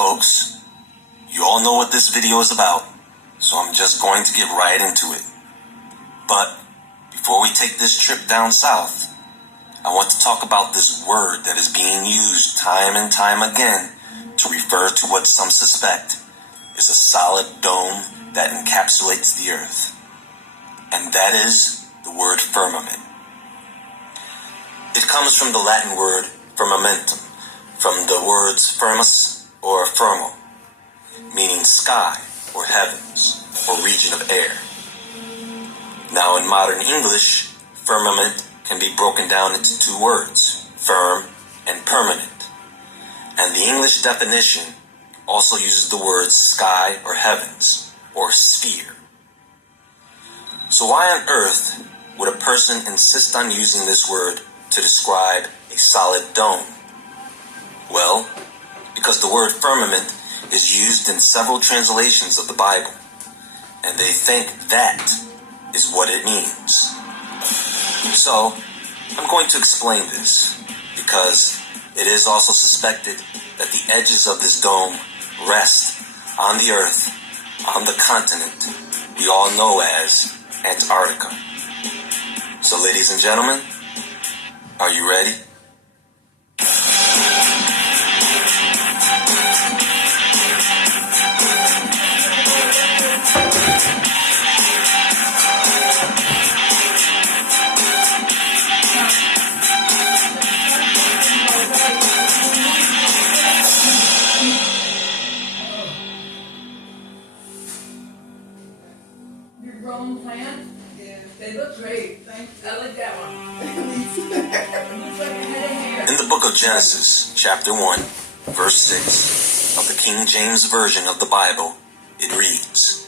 folks, you all know what this video is about, so I'm just going to get right into it. But before we take this trip down south, I want to talk about this word that is being used time and time again to refer to what some suspect is a solid dome that encapsulates the earth. And that is the word firmament. It comes from the Latin word firmamentum, from the words firmus or firmo, meaning sky or heavens or region of air. Now in modern English, firmament can be broken down into two words, firm and permanent. And the English definition also uses the words sky or heavens or sphere. So why on earth would a person insist on using this word to describe a solid dome? Well, because the word firmament is used in several translations of the Bible, and they think that is what it means. So, I'm going to explain this, because it is also suspected that the edges of this dome rest on the earth, on the continent we all know as Antarctica. So, ladies and gentlemen, are you ready? Your growing plant? Yeah. They look great. Thanks. I like that one. In the book of Genesis, chapter 1, verse 6 of the King James Version of the Bible, it reads,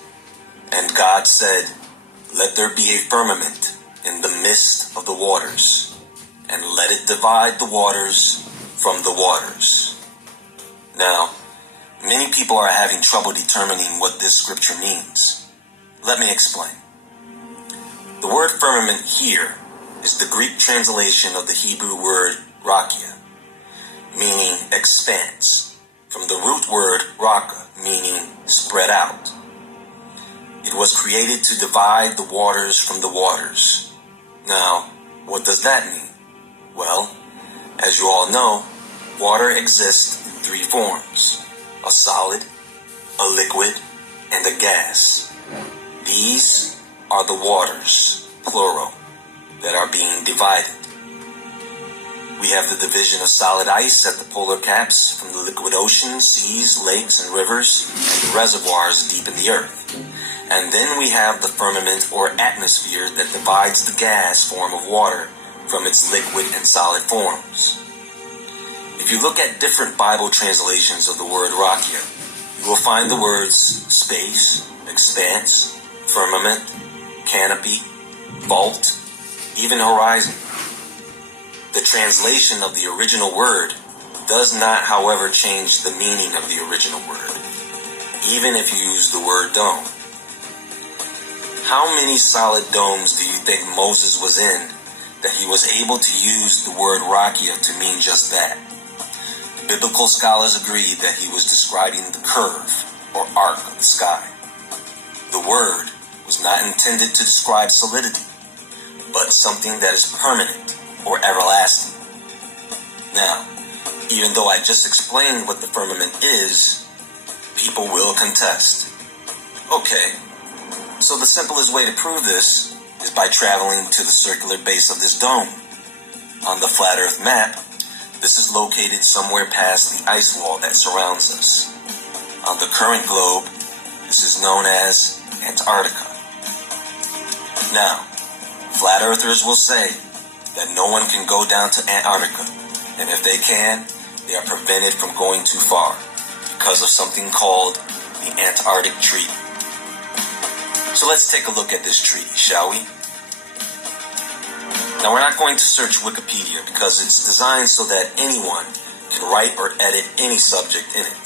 "And God said, Let there be a firmament in the midst of the waters, and let it divide the waters from the waters." Now, many people are having trouble determining what this scripture means. Let me explain. The word firmament here is the Greek translation of the Hebrew word rakia, meaning expanse, from the root word raka, meaning spread out. It was created to divide the waters from the waters. Now, what does that mean? Well, as you all know, water exists in three forms: a solid, a liquid, and a gas. These are the waters, plural, that are being divided. We have the division of solid ice at the polar caps from the liquid oceans, seas, lakes, and rivers, and reservoirs deep in the earth. And then we have the firmament or atmosphere that divides the gas form of water from its liquid and solid forms. If you look at different Bible translations of the word rakia, you will find the words space, expanse, firmament, canopy, vault, even horizon. The translation of the original word does not, however, change the meaning of the original word, even if you use the word dome. How many solid domes do you think Moses was in that he was able to use the word rakia to mean just that? Biblical scholars agree that he was describing the curve or arc of the sky. The word was not intended to describe solidity, but something that is permanent or everlasting. Now, even though I just explained what the firmament is, people will contest. Okay, so the simplest way to prove this is by traveling to the circular base of this dome. On the flat earth map, this is located somewhere past the ice wall that surrounds us. On the current globe, this is known as Antarctica. Now, flat earthers will say that no one can go down to Antarctica, and if they can, they are prevented from going too far because of something called the Antarctic Treaty. So let's take a look at this treaty, shall we? Now, we're not going to search Wikipedia because it's designed so that anyone can write or edit any subject in it.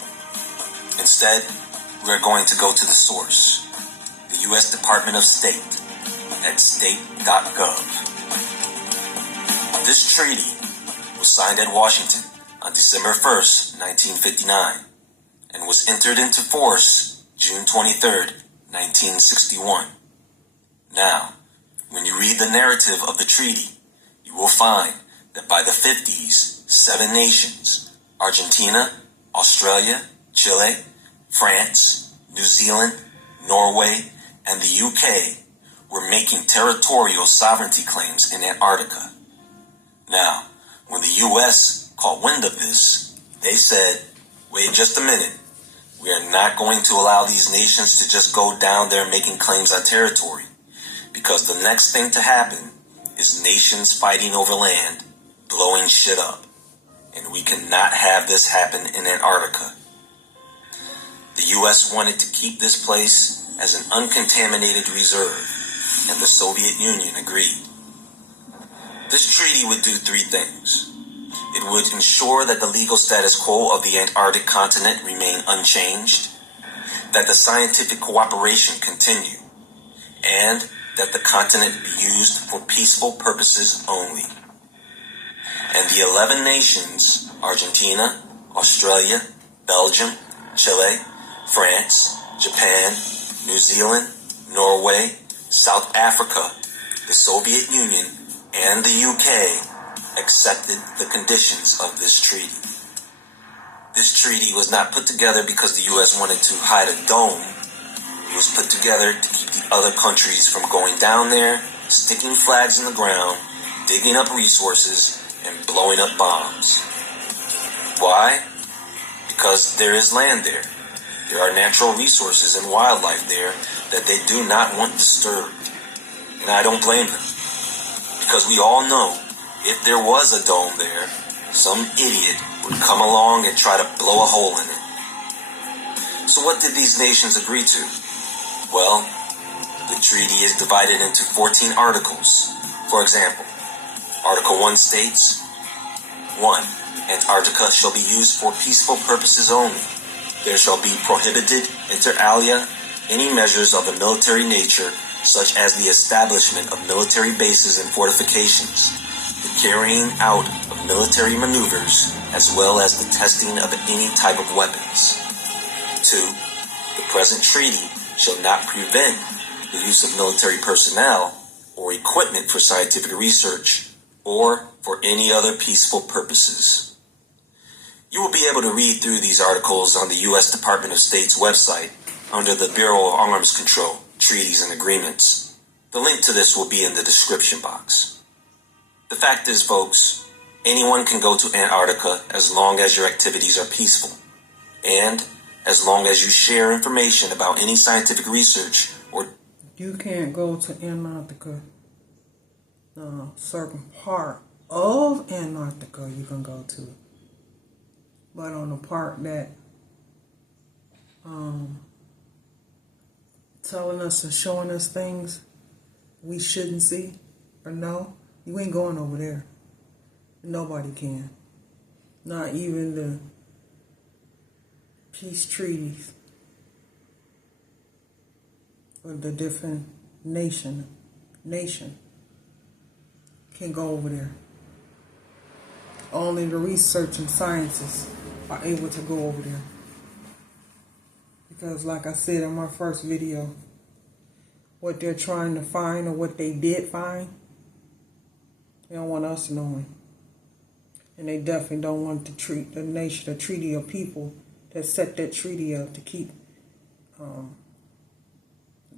Instead, we're going to go to the source, the U.S. Department of State, at state.gov. This treaty was signed at Washington on December 1st, 1959, and was entered into force June 23rd, 1961. Now, when you read the narrative of the treaty, you will find that by the 50s, 7 nations, Argentina, Australia, Chile, France, New Zealand, Norway, and the UK, were making territorial sovereignty claims in Antarctica. Now, when the US caught wind of this, they said, wait just a minute, we are not going to allow these nations to just go down there making claims on territory, because the next thing to happen is nations fighting over land, blowing shit up, and we cannot have this happen in Antarctica. The US wanted to keep this place as an uncontaminated reserve, and the Soviet Union agreed. This treaty would do 3 things. It would ensure that the legal status quo of the Antarctic continent remain unchanged, that the scientific cooperation continue, and that the continent be used for peaceful purposes only. And the 11 nations, Argentina, Australia, Belgium, Chile, France, Japan, New Zealand, Norway, South Africa, the Soviet Union, and the UK accepted the conditions of this treaty. This treaty was not put together because the US wanted to hide a dome. It was put together to keep the other countries from going down there, sticking flags in the ground, digging up resources, and blowing up bombs. Why? Because there is land there. There are natural resources and wildlife there that they do not want disturbed. And I don't blame them. Because we all know, if there was a dome there, some idiot would come along and try to blow a hole in it. So what did these nations agree to? Well, the treaty is divided into 14 articles. For example, Article 1 states, 1. Antarctica shall be used for peaceful purposes only. There shall be prohibited, inter alia, any measures of a military nature, such as the establishment of military bases and fortifications, the carrying out of military maneuvers, as well as the testing of any type of weapons. 2. The present treaty shall not prevent the use of military personnel or equipment for scientific research or for any other peaceful purposes. You will be able to read through these articles on the U.S. Department of State's website under the Bureau of Arms Control, Treaties and Agreements. The link to this will be in the description box. The fact is, folks, anyone can go to Antarctica as long as your activities are peaceful, and as long as you share information about any scientific research or... You can't go to Antarctica. Certain part of Antarctica you can go to. But on the part that telling us and showing us things we shouldn't see or know, you ain't going over there. Nobody can. Not even the peace treaties of the different nation can go over there. Only the research and scientists are able to go over there. Because like I said in my first video, what they're trying to find or what they did find, they don't want us knowing. And they definitely don't want to treat the nation, the treaty of people that set that treaty up to keep,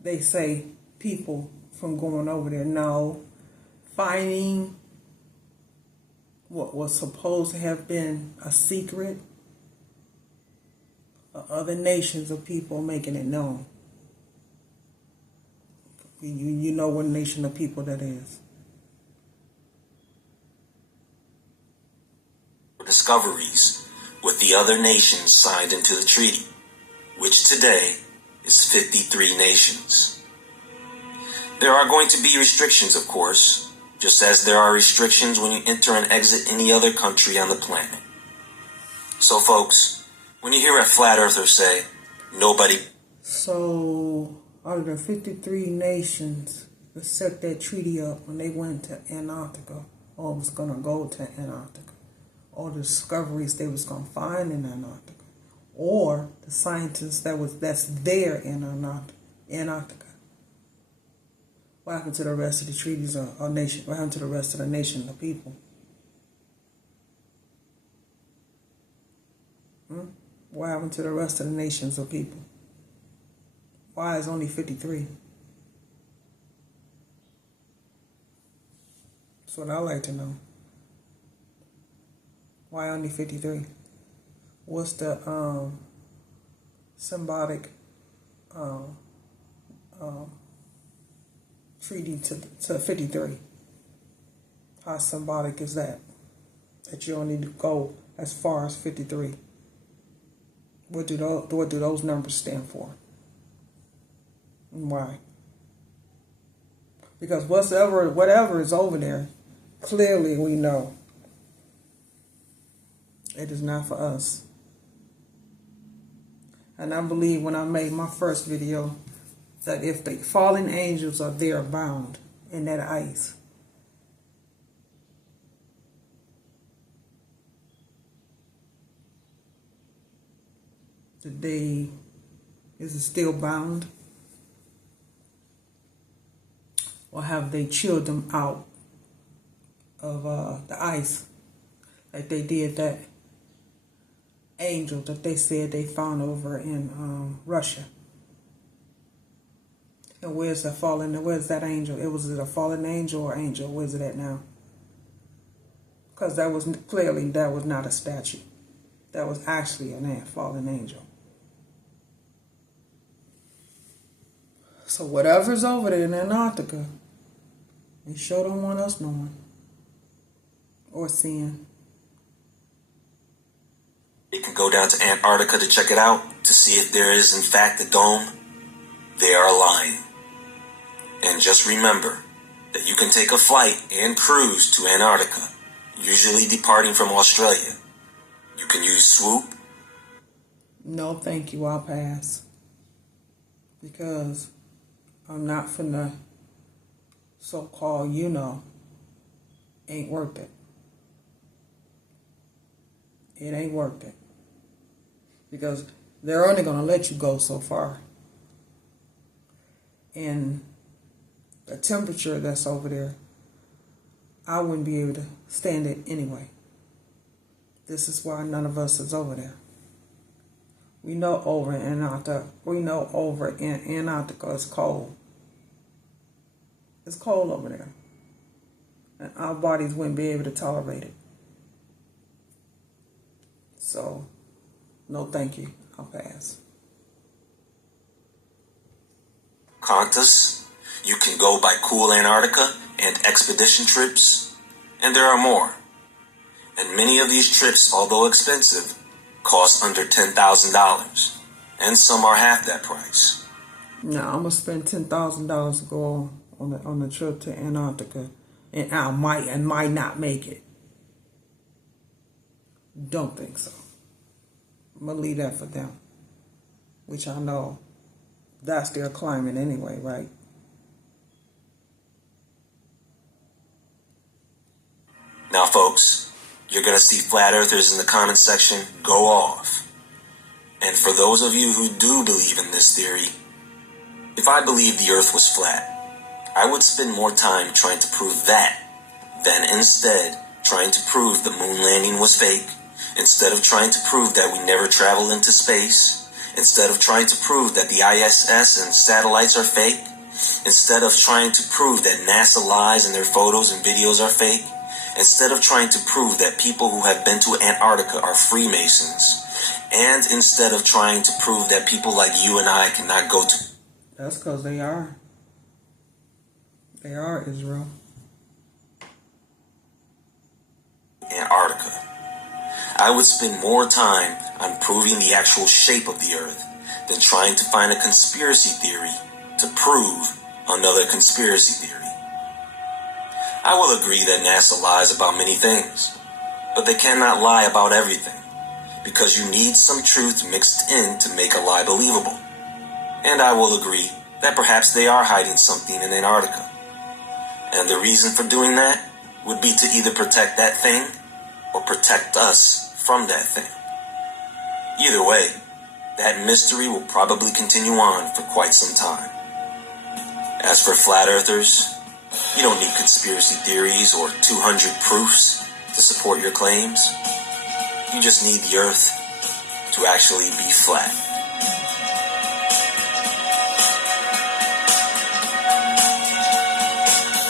they say, people from going over there. No, finding what was supposed to have been a secret, other nations of people making it known. You know what nation of people that is. Discoveries with the other nations signed into the treaty, which today is 53 nations. There are going to be restrictions, of course, just as there are restrictions when you enter and exit any other country on the planet. So, folks, when you hear a flat earther say, nobody... So, out of the 53 nations that set that treaty up when they went to Antarctica, or was going to go to Antarctica, or the discoveries they was going to find in Antarctica, or the scientists that's there in Antarctica. What happened to the rest of the treaties or nation? What happened to the rest of the nation, the people? What happened to the rest of the nations of people? Why is only 53? That's what I like to know. Why only 53? What's the symbolic treaty to 53? How symbolic is that? That you don't need to go as far as 53. What do those numbers stand for? And why? Because whatever is over there, clearly we know it is not for us. And I believe when I made my first video that if the fallen angels are there bound in that ice, is it still bound? Or have they chilled them out of the ice like they did that angel that they said they found over in Russia? And where's that angel? Was it a fallen angel or angel? Where's it at now? Because that was not a statue. That was actually a fallen angel. So whatever's over there in Antarctica, they sure don't want us knowing or seeing. You can go down to Antarctica to check it out, to see if there is in fact a dome. They are lying. And just remember that you can take a flight and cruise to Antarctica, usually departing from Australia. You can use Swoop. No, thank you, I'll pass. Because I'm not finna so-called, ain't worth it. It ain't worth it. Because they're only going to let you go so far. And the temperature that's over there, I wouldn't be able to stand it anyway. This is why none of us is over there. We know over in Antarctica it's cold. It's cold over there. And our bodies wouldn't be able to tolerate it. So, no thank you. I'll pass. Qantas. You can go by Cool Antarctica and expedition trips. And there are more. And many of these trips, although expensive, cost under $10,000. And some are half that price. No, I'm going to spend $10,000 to go on the trip to Antarctica. And I might not make it. Don't think so. I'm going to leave that for them. Which I know that's their climate anyway, right? Now, folks, you're going to see flat earthers in the comment section go off. And for those of you who do believe in this theory, if I believed the earth was flat, I would spend more time trying to prove that than instead trying to prove the moon landing was fake, instead of trying to prove that we never traveled into space, instead of trying to prove that the ISS and satellites are fake, instead of trying to prove that NASA lies and their photos and videos are fake, instead of trying to prove that people who have been to Antarctica are Freemasons, and instead of trying to prove that people like you and I cannot go to... That's because they are. They are Israel. Antarctica. I would spend more time on proving the actual shape of the earth than trying to find a conspiracy theory to prove another conspiracy theory. I will agree that NASA lies about many things, but they cannot lie about everything, because you need some truth mixed in to make a lie believable. And I will agree that perhaps they are hiding something in Antarctica. And the reason for doing that would be to either protect that thing or protect us from that thing. Either way, that mystery will probably continue on for quite some time. As for flat earthers, you don't need conspiracy theories or 200 proofs to support your claims. You just need the earth to actually be flat.